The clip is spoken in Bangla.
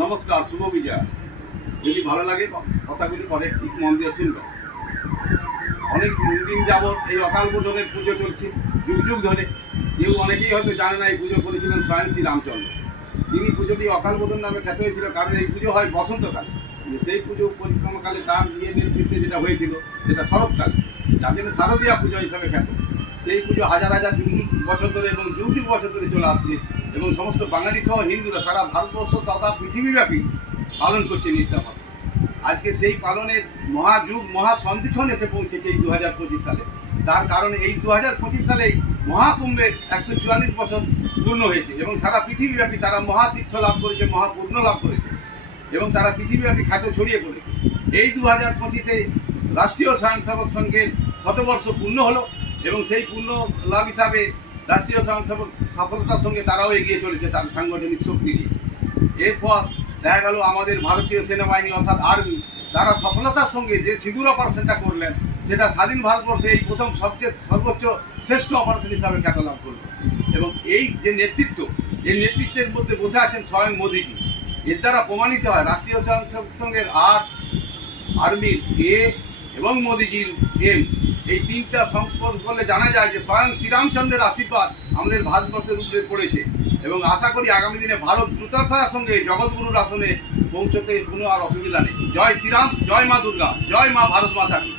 নমস্কার, শুভ বিজয়া। যদি ভালো লাগে কথাগুলি পরে ঠিক মন দিয়ে শুনবেন। অনেক দিন যাবৎ এই অকাল বোধনের পুজো চলছে, যুগ যুগ ধরে। কেউ অনেকেই হয়তো জানে না এই পুজো করেছিলেন স্বয়ং শ্রী রামচন্দ্র। তিনি পুজোটি অকাল বোধন নামে খ্যাত হয়েছিল, কারণ এই পুজো হয় বসন্তকালে। সেই পুজো পরিক্রমাকালে তার নিয়ে নেতৃত্বে যেটা হয়েছিল সেটা শরৎকালে, যার জন্য শারদীয়া পুজো হিসাবে খ্যাত। সেই পুজো হাজার হাজার যুগ যুগ বছর ধরে এবং যুগ যুগ বছর ধরে চলে আসছে, এবং সমস্ত বাঙালি সহ হিন্দুরা সারা ভারতবর্ষ তথা পৃথিবীব্যাপী পালন করছে নিষ্ঠাভাবে। আজকে সেই পালনের মহাযুগ মহাসন্ধিক্ষণ এসে পৌঁছেছে এই 2025 সালে। তার কারণ এই 2025 সালেই মহাকুম্ভের 144 বছর পূর্ণ হয়েছে, এবং সারা পৃথিবীব্যাপী তারা মহাতীর্থ লাভ করেছে, মহাপূর্ণ লাভ করেছে, এবং তারা পৃথিবীব্যাপী খ্যাত ছড়িয়ে পড়েছে। এই 2025-এ রাষ্ট্রীয় স্বয়ংসেবক সংঘের শতবর্ষ পূর্ণ হলো, এবং সেই পূর্ণ লাভ হিসাবে রাষ্ট্রীয় স্বয়ংসেবক সফলতার সঙ্গে তারাও এগিয়ে চলেছে তার সাংগঠনিক শক্তি নিয়ে। এরপর দেখা গেল আমাদের ভারতীয় সেনাবাহিনী অর্থাৎ আর্মি, তারা সফলতার সঙ্গে যে সিঁদুর অপারেশনটা করলেন, সেটা স্বাধীন ভারতবর্ষে এই প্রথম সবচেয়ে সর্বোচ্চ শ্রেষ্ঠ অপারেশন হিসাবে খ্যাত লাভ করল। এবং এই যে নেতৃত্ব, এই নেতৃত্বের মধ্যে বসে আছেন স্বয়ং মোদীজি। এর দ্বারা প্রমাণিত হয় রাষ্ট্রীয় স্বয়ংসেবক সংঘের আর, আর্মির এ এবং মোদীজির এম, এই তিনটা সংস্পর্শ করলে জানা যায় যে স্বয়ং শ্রীরামচন্দ্রের আশীর্বাদ আমাদের ভারতবর্ষের উপরে পড়েছে। এবং আশা করি আগামী দিনে ভারত দ্রুততার সঙ্গে জগৎগুরুর আসনে পৌঁছতে কোনো আর অসুবিধা নেই। জয় শ্রীরাম, জয় মা দুর্গা, জয় মা ভারত মাতা কি।